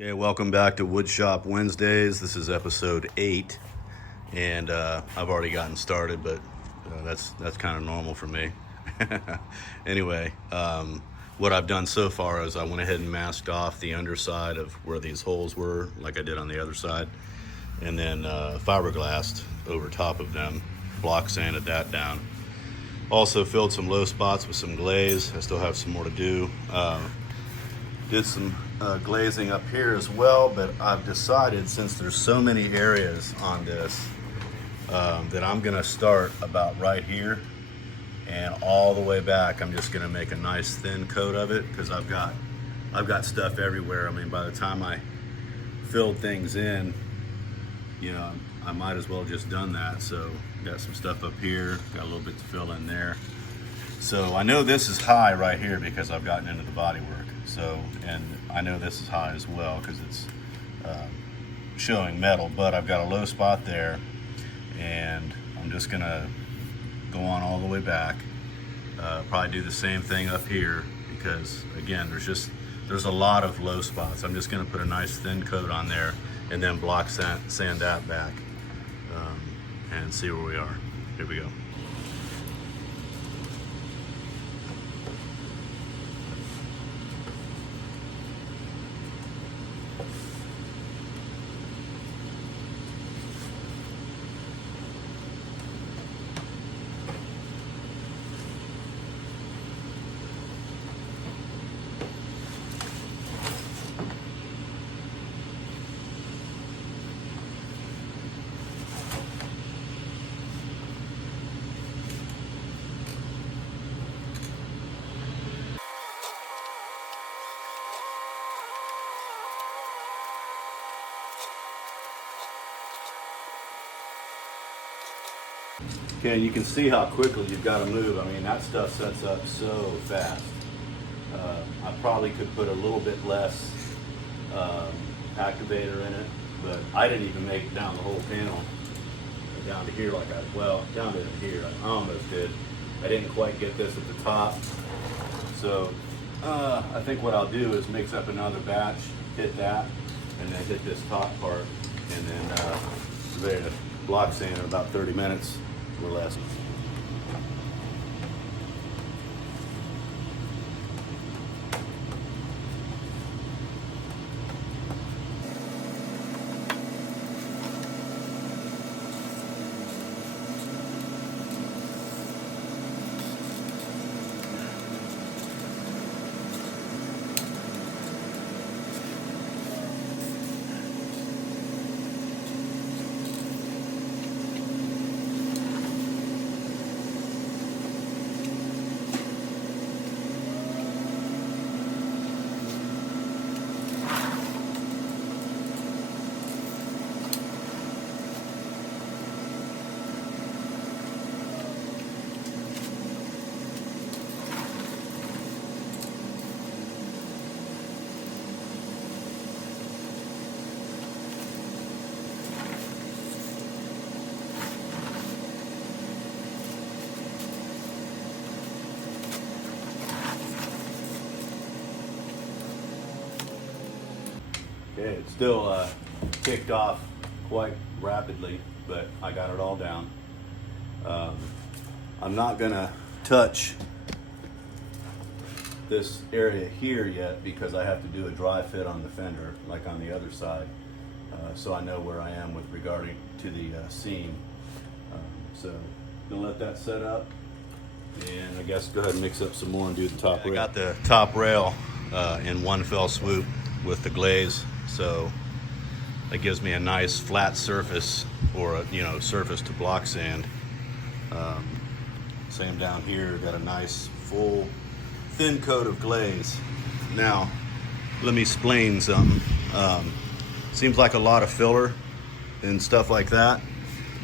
Okay, welcome back to Woodshop Wednesdays. This is episode 8, and I've already gotten started, but that's kind of normal for me. Anyway, what I've done so far is I went ahead and masked off the underside of where these holes were, like I did on the other side, and then fiberglassed over top of them, block sanded that down. Also filled some low spots with some glaze. I still have some more to do. Did some glazing up here as well, but I've decided, since there's so many areas on this, that I'm gonna start about right here and all the way back. I'm just gonna make a nice thin coat of it because I've got stuff everywhere. I mean, by the time I filled things in, you know, I might as well have just done that. So got some stuff up here, got a little bit to fill in there. So I know this is high right here because I've gotten into the body work. So, and I know this is high as well because it's showing metal, but I've got a low spot there, and I'm just gonna go on all the way back. Probably do the same thing up here because, again, there's a lot of low spots. I'm just gonna put a nice thin coat on there and then block sand that back and see where we are. Here we go. Okay, you can see how quickly you've got to move. I mean, that stuff sets up so fast. I probably could put a little bit less activator in it, but I didn't even make it down the whole panel. Down to here down to here, I almost did. I didn't quite get this at the top. So I think what I'll do is mix up another batch, hit that, and then hit this top part, and then ready to block sand in about 30 minutes. Or less. Okay, it's still kicked off quite rapidly, but I got it all down. I'm not gonna touch this area here yet because I have to do a dry fit on the fender, like on the other side, so I know where I am with regarding to the seam. So gonna let that set up, and I guess go ahead and mix up some more and do the top rail. I got the top rail in one fell swoop with the glaze. So that gives me a nice flat surface, or a surface to block sand. Same down here, got a nice full thin coat of glaze. Now let me explain something. Seems like a lot of filler and stuff like that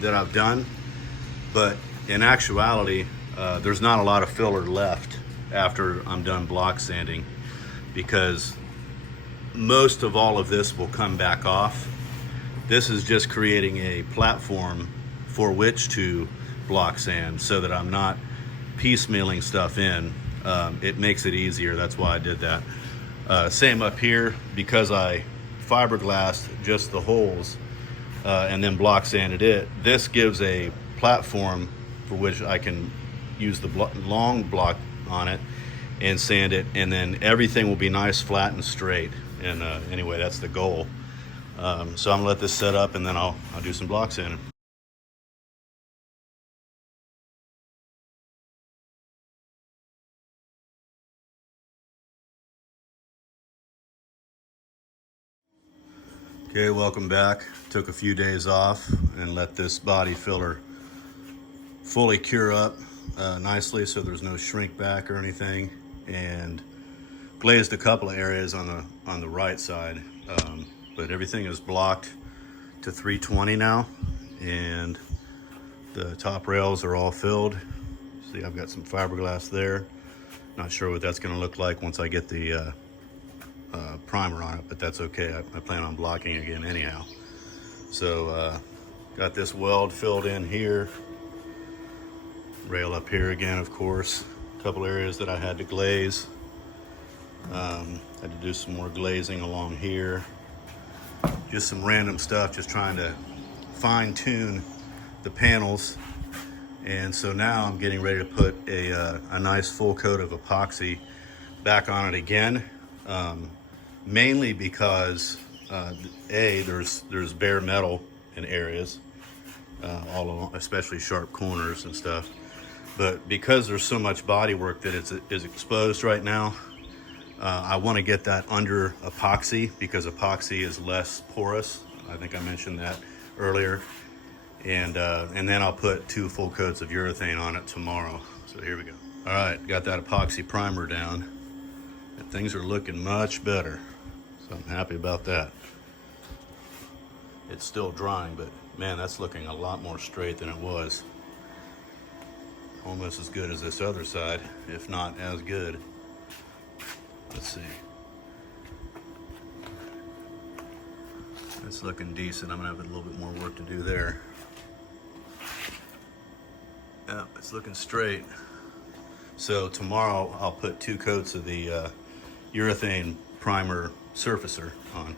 I've done, but in actuality there's not a lot of filler left after I'm done block sanding, because most of all of this will come back off. This is just creating a platform for which to block sand so that I'm not piecemealing stuff in. It makes it easier. That's why I did that. Same up here, because I fiberglassed just the holes and then block sanded it. This gives a platform for which I can use the long block on it and sand it, and then everything will be nice, flat, and straight. And anyway, that's the goal. So I'm gonna let this set up, and then I'll do some block sanding. Okay, welcome back. Took a few days off and let this body filler fully cure up nicely, so there's no shrink back or anything, and glazed a couple of areas on the right side, but everything is blocked to 320 now, and the top rails are all filled. See, I've got some fiberglass there. Not sure what that's going to look like once I get the primer on it, but that's okay. I plan on blocking again anyhow. So got this weld filled in here, rail up here again, of course. A couple areas that I had to glaze. Had to do some more glazing along here. Just some random stuff, just trying to fine tune the panels. And so now I'm getting ready to put a nice full coat of epoxy back on it again. Mainly because there's bare metal in areas, all along, especially sharp corners and stuff. But because there's so much body work that is exposed right now, I want to get that under epoxy, because epoxy is less porous. I think I mentioned that earlier. And then I'll put 2 full coats of urethane on it tomorrow. So here we go. All right, got that epoxy primer down, and things are looking much better. So I'm happy about that. It's still drying, but man, that's looking a lot more straight than it was. Almost as good as this other side, if not as good. Let's see. It's looking decent. I'm gonna have a little bit more work to do there. Yeah, it's looking straight. So tomorrow I'll put 2 coats of the urethane primer surfacer on.